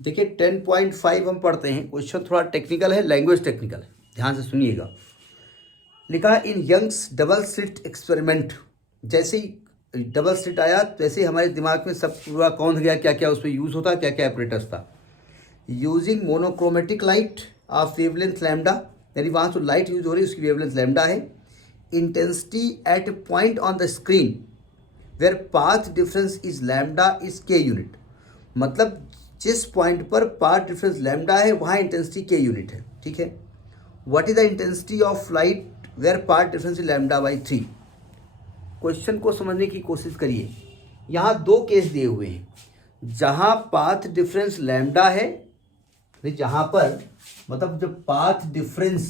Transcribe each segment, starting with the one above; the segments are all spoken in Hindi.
देखिए 10.5 हम पढ़ते हैं, क्वेश्चन थोड़ा टेक्निकल है, लैंग्वेज टेक्निकल है, ध्यान से सुनिएगा। लिखा है in Young's double slit experiment. जैसे ही डबल स्लिट आया वैसे ही हमारे दिमाग में सब पूरा कौन गया, क्या क्या उसमें यूज़ होता, क्या क्या ऑपरेटर्स था। Using monochromatic light of wavelength lambda, यानी वहाँ जो लाइट यूज हो रही है उसकी वेवलेंथ लैम्डा है। Intensity at point on the screen where path difference is lambda is K unit. मतलब जिस पॉइंट पर पाथ डिफरेंस लैम्डा है वहाँ इंटेंसिटी के यूनिट है, ठीक है। What is the intensity of light where path difference is lambda by 3। Question को समझने की कोशिश करिए। यहाँ दो केस दिए हुए हैं, जहाँ पाथ डिफरेंस लैम्डा है, जहाँ पर मतलब जब पाथ डिफरेंस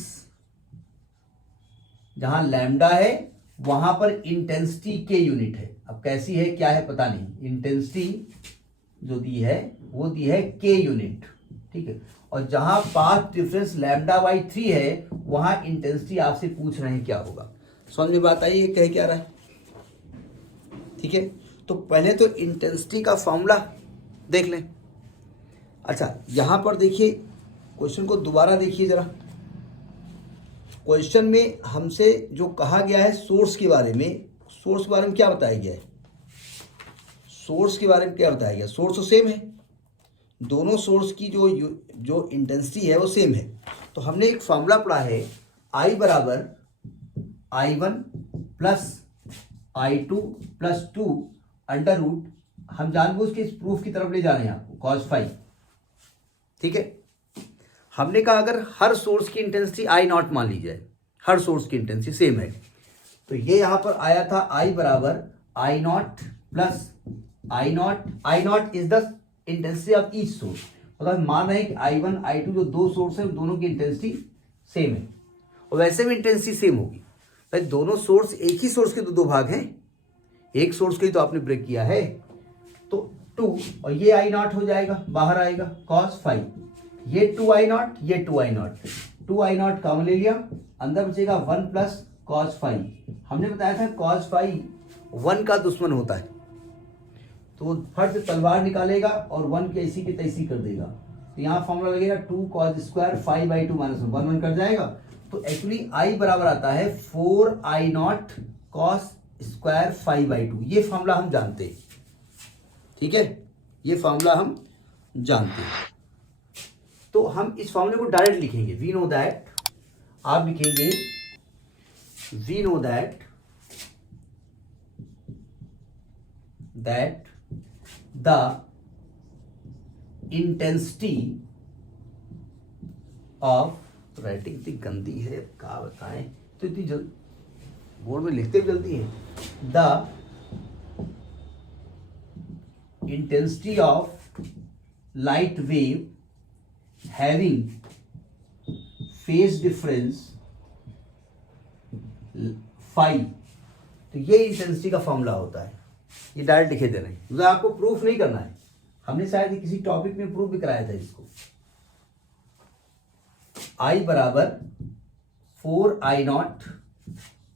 जहाँ लैम्डा है वहाँ पर इंटेंसिटी के यूनिट है। अब कैसी है क्या है पता नहीं, इंटेंसिटी जो दी है वो दी है के यूनिट, ठीक है। और जहाँ पाथ डिफरेंस लैम्डा बाई 3 है वहाँ इंटेंसिटी आपसे पूछ रहे हैं क्या होगा। समझ में बात आई है कह क्या रहा है, ठीक है। तो पहले तो इंटेंसिटी का फॉर्मूला देख लें। अच्छा यहाँ पर देखिए, क्वेश्चन को दोबारा देखिए ज़रा। क्वेश्चन में हमसे जो कहा गया है सोर्स के बारे में, सोर्स के बारे में क्या बताया गया है, सोर्स के बारे में क्या बताया गया, सोर्स तो सेम है, दोनों सोर्स की जो इंटेंसिटी है वो सेम है। तो हमने एक फॉर्मूला पढ़ा है, I बराबर I1 plus I2 plus 2 under root, हम जानबूझ के इस प्रूफ की तरफ ले जा रहे हैं आपको, cos फाइव, ठीक है। हमने कहा अगर हर सोर्स की इंटेंसिटी आई नॉट मान ली जाए, हर सोर्स की इंटेंसिटी सेम है, तो ये यहाँ पर आया था I बराबर I naught plus I naught is the intensity of each source. मतलब मान रहे हैं कि I1 I2 जो दो सोर्स है दोनों की इंटेंसिटी सेम है, और वैसे भी इंटेंसिटी सेम होगी भाई। दोनों सोर्स, एक ही सोर्स के दो भाग हैं, एक सोर्स के ही तो आपने ब्रेक किया है, तो 2 और ये आई नॉट हो जाएगा, बाहर आएगा cos 5, ये 2 आई नॉट, ये 2 आई नॉट, 2 आई नॉट कॉमन ले लिया, अंदर बचेगा 1 प्लस cos 5। हमने बताया था cos 5 1 का दुश्मन होता है, तो फट से तलवार निकालेगा और 1 के ऐसी की तैसी कर देगा। तो यहाँ फॉर्मूला लगेगा 2 cos square 5 by 2 minus 1 cut जाएगा। तो एक्चुअली आई बराबर आता है 4 आई नॉट cos स्क्वायर 5 बाई 2। ये फॉर्मूला हम जानते हैं, ठीक है, ये फॉर्मूला हम जानते हैं। तो हम इस फॉर्मूले को डायरेक्ट लिखेंगे, वी नो दैट, आप लिखेंगे we know that the intensity of, writing इतनी गंदी है क्या बताएं, तो इतनी जल्दी बोर्ड में लिखते भी जल्दी है। The intensity of light wave having phase difference 5, तो ये इंटेंसिटी का फॉर्मूला होता है। ये डायरेक्ट लिखे दे रहे हैं, मतलब आपको प्रूफ नहीं करना है, हमने शायद किसी टॉपिक में प्रूफ भी कराया था इसको। I बराबर 4 आई नॉट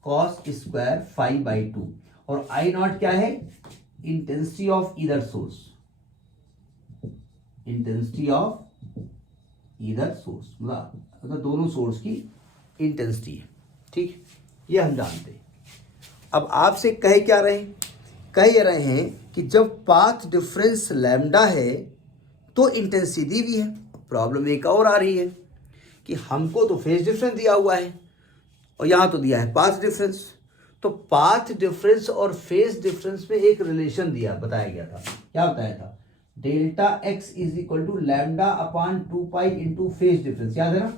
कॉस स्क्वायर 5 बाई 2, और आई नॉट क्या है, intensity of either source, intensity of either source, मतलब दोनों सोर्स की इंटेंसिटी है, ठीक, ये हम जानते हैं। अब आपसे कह क्या रहे हैं, कह ये रहे हैं कि जब पाथ डिफरेंस लैम्डा है तो इंटेंसिटी दी हुई है। प्रॉब्लम एक और आ रही है कि हमको तो फेज डिफरेंस दिया हुआ है और यहाँ तो दिया है पाथ डिफरेंस। तो पाथ डिफरेंस और फेज डिफरेंस में एक रिलेशन दिया, बताया गया था, क्या बताया था, delta X is equal to lambda upon 2 pi into phase difference, याद है ना।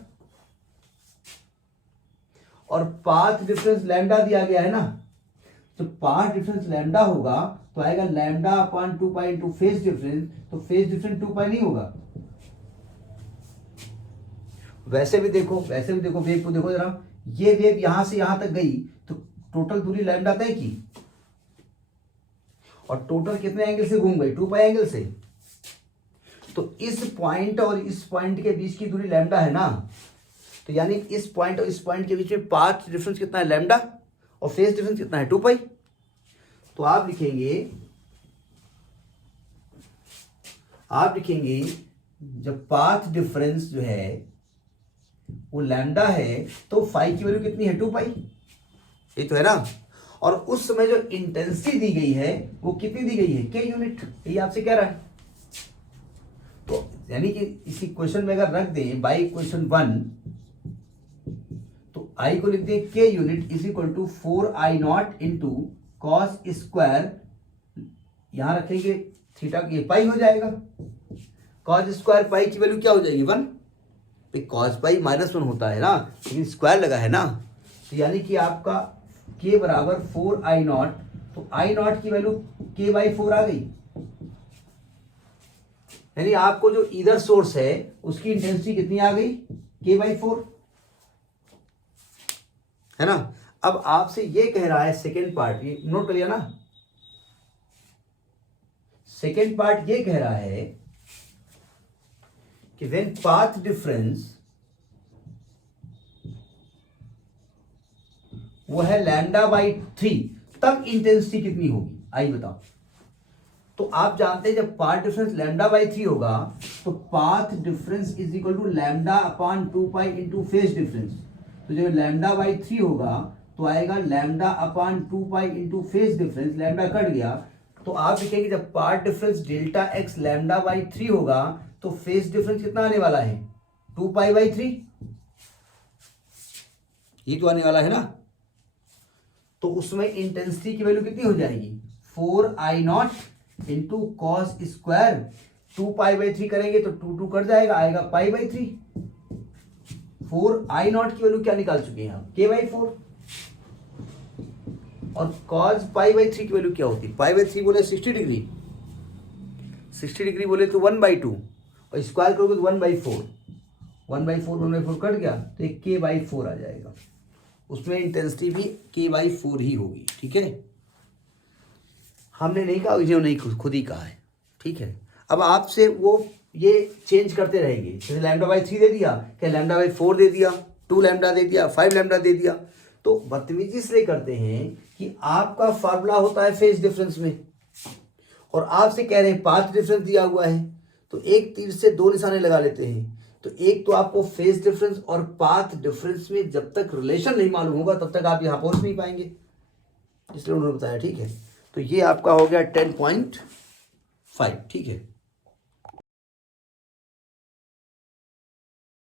और पाथ डिफरेंस लैम्डा दिया गया है ना, तो पाथ डिफरेंस लैम्डा होगा तो आएगा lambda upon 2 pi into phase difference, तो फेज डिफरेंस 2 पाई नहीं होगा। वैसे भी देखो वेव को देखो जरा, ये वेव यहां से यहां तक गई तो टोटल दूरी लैम्डा तय की, और टोटल कितने एंगल से घूम गई, 2 पाई एंगल से। तो इस पॉइंट और इस पॉइंट के बीच की दूरी लैम्डा है ना, तो यानी इस पॉइंट और इस पॉइंट के बीच में पाथ डिफरेंस कितना है, लैम्डा, और फेज डिफरेंस कितना है, 2 पाई। तो आप लिखेंगे जब पाथ डिफरेंस जो है वो लैम्डा है तो फाई की वैल्यू कितनी है 2 पाई, ये तो है ना। और उस समय जो इंटेंसिटी दी गई है वो कितनी दी गई है, के यूनिट, ये आपसे कह रहा है। तो यानी कि इस इक्वेशन में अगर रख दें बाई इक्वेशन 1, तो आई को लिख दें K unit is equal to 4I0 into cos square, यहां रखेंगे थीटा, ये पाई हो जाएगा। कॉस स्क्वायर पाई की वैल्यू क्या हो जाएगी 1, कॉस पाई -1 होता है ना, लेकिन स्क्वायर लगा है ना, तो यानी कि आपका k बराबर 4I0, तो I0 की वैल्यू k/4 आ गई। यानी आपको जो इधर सोर्स है उसकी इंटेंसिटी कितनी आ गई, k/4, है ना। अब आपसे ये कह रहा है सेकेंड पार्ट, ये नोट कर लिया ना। सेकेंड पार्ट ये कह रहा है कि व्हेन पाथ डिफरेंस वो है λ/3, तब इंटेंसिटी कितनी होगी, आई बताओ। तो आप जानते हैं जब पाथ डिफरेंस λ/3 होगा तो path difference is equal to λ/2 into phase difference. तो जब λ/3 होगा तो आएगा λ/2 into phase difference, lambda cut गया, तो आप लिखेंगे जब पाथ डिफरेंस डेल्टा एक्स λ/3 होगा तो फेज डिफरेंस कितना आने वाला है, 2π/3, ये तो आने वाला है ना। तो उसमें इंटेंसिटी की वैल्यू कितनी हो जाएगी, 4I0 इंटू कॉस स्क्वायर, 2π/3 करेंगे तो 2 कट जाएगा, आएगा π/3। 4I0 की वैल्यू क्या निकाल चुके हैं हम, k/4, और cos π/3 की वैल्यू क्या होती है, π/3 बोले 60 डिग्री, 60 डिग्री बोले तो 1/2, और स्क्वायर करोगे तो 1/4, 1/4 कट गया तो एक k/4 आ जाएगा। उसमें इंटेंसिटी भी k/4 ही होगी, ठीक है। हमने नहीं कहा, इन्होंने नहीं खुद ही कहा है, ठीक है। अब आपसे वो ये चेंज करते रहेंगे, जैसे λ/3 दे दिया, क्या λ/4 दे दिया, 2 लैम्डा दे दिया, 5 लैम्डा दे दिया, तो बदतमीजी इसलिए करते हैं कि आपका फार्मूला होता है फेज डिफरेंस में, और आपसे कह रहे हैं पाथ डिफरेंस दिया हुआ है, तो एक तीर से 2 निशाने लगा लेते हैं। तो एक तो आपको फेज डिफरेंस और पाथ डिफरेंस में जब तक रिलेशन नहीं मालूम होगा तब तक आप यहाँ पहुँच नहीं पाएंगे, इसलिए उन्होंने बताया, ठीक है। तो ये आपका हो गया 10.5, ठीक है।